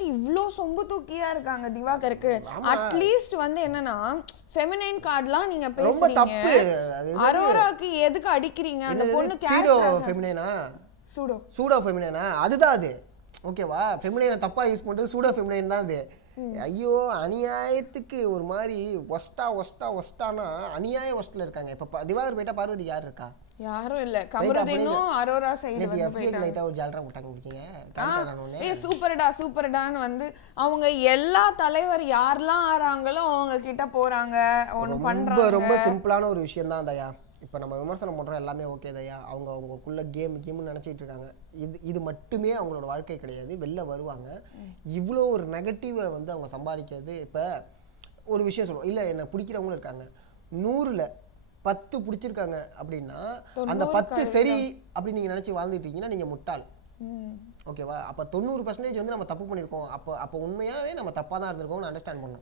பத்தி இவ்ளோ சொம்பு தூக்கியா இருக்காங்க திவாகருக்கு. அட்லீஸ்ட் வந்து என்னன்னா ஃபெமினைன் கார்ட்லாம் நீங்க பேசுறீங்க, அரோராக்கு எதுக்கு அடிக்கிறீங்க? அந்த பொண்ணு கேரக்டர் ஃபெமினைனா சூடோ சூடோ ஃபெமினைனா அதுதான் அது. ஓகேவா? ஃபெமினைனை தப்பா யூஸ் பண்றது சூடோ ஃபெமினைன் தான் அது. ஐயோ அநியாயத்துக்கு ஒரு மாதிரி ஒஸ்டானா அநியாய ஒஸ்ட்ல இருக்காங்க. இப்ப திவாகர் போயிட்டா பார்வதிக்கு யார் இருக்கா? யாரும் இல்ல. கமருதீனும் அரோரா சைடு வந்து போயிட்டாங்க. லைட்டா ஒரு ஜால்ரா முட்டாங்க முடிச்சீங்க. சூப்பர்டான்னு வந்து அவங்க எல்லா தலைவர் யாரெல்லாம் ஆறாங்களோ அவங்க கிட்ட போறாங்க, ஒன்னு பண்றாங்க. ரொம்ப சிம்பிளான ஒரு விஷயம் தான் தயா. இப்போ நம்ம விமர்சனம் பண்ணுறோம் எல்லாமே ஓகே தயா. அவங்களுக்குள்ள கேம்னு நினச்சிட்டு இருக்காங்க. இது மட்டுமே அவங்களோட வாழ்க்கை கிடையாது. வெளில வருவாங்க. இவ்வளோ ஒரு நெகட்டிவை வந்து அவங்க சம்பாதிக்கிறது. இப்போ ஒரு விஷயம் சொல்லுவோம், இல்லை என்ன பிடிக்கிறவங்களும் இருக்காங்க. 100ல் 10 பிடிச்சிருக்காங்க அப்படின்னா அந்த 10 சரி அப்படின்னு நீங்கள் நினச்சி வாழ்ந்துட்டு இருக்கீங்கன்னா நீங்கள் முட்டாள். ஓகேவா? அப்போ 90% வந்து நம்ம தப்பு பண்ணியிருக்கோம். அப்போ உண்மையாகவே நம்ம தப்பாக தான் இருந்திருக்கோம்னு அண்டர்ஸ்டாண்ட் பண்ணோம்.